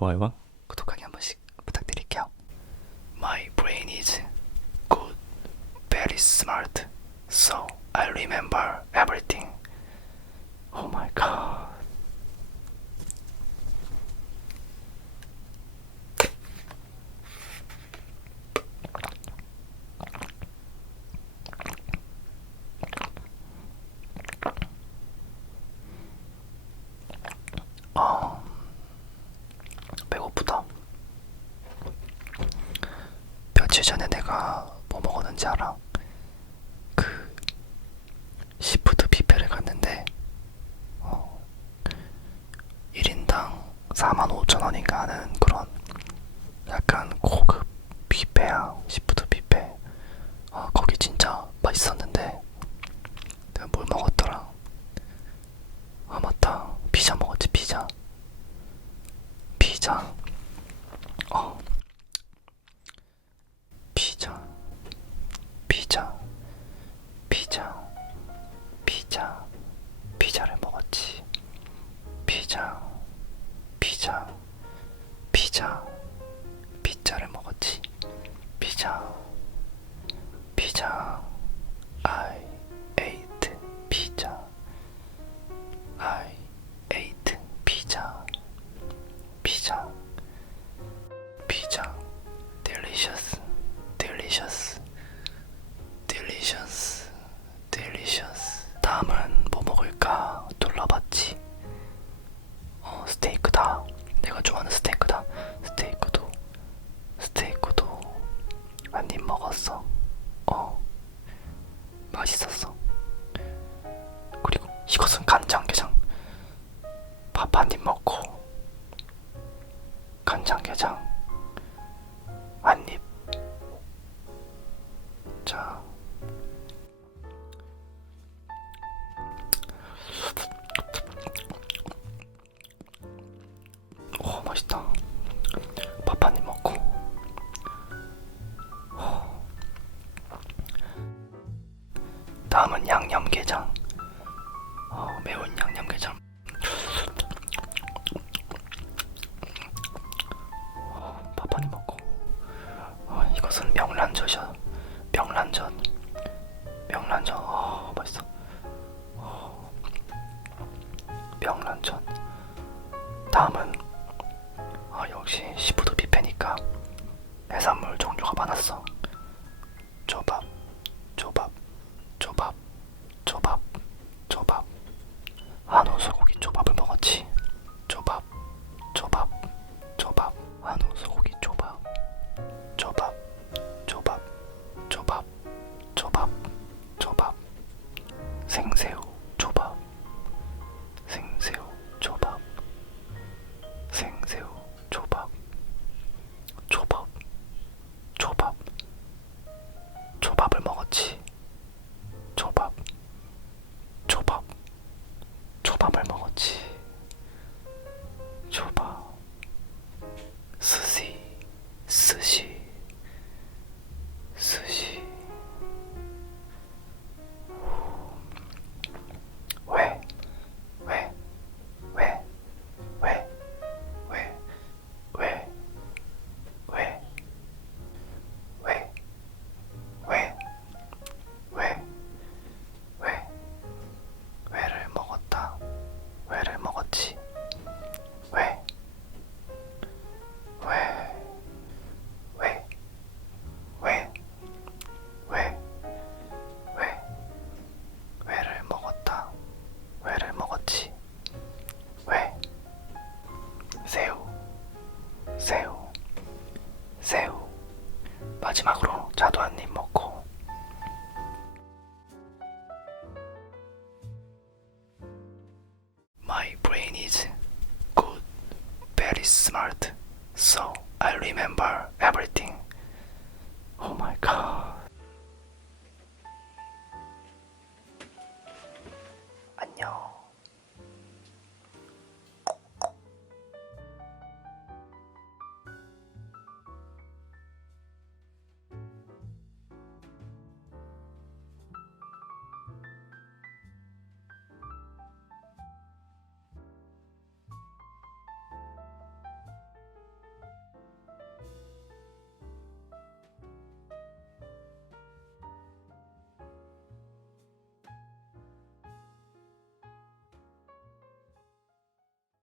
좋아요와 구독하기 한 번씩 부탁드릴게요. My brain is good, very smart, so I remember everything. 며칠 전에 내가 뭐 먹었는지 알아? 그 시푸드 뷔페를 갔는데 어, 1인당 45,000원인가 하는 그런 약간 고급 뷔페야 시푸드 뷔페. 아 거기 진짜 맛있었는데 내가 뭘 먹었더라? 아 맞다. 피자 먹었지 피자. 피자. 어 피자, 피자, 피자, 피자를 먹었지. 피자, 피자, 한입 먹었어. 어 맛있었어. 그리고 이것은 간장게장. 밥 한 입 먹고 간장게장 다음은 양념게장. 어, 매운 양념게장. 마지막으로 자두 한 입 먹고. My brain is good, very smart, so I remember everything. Oh.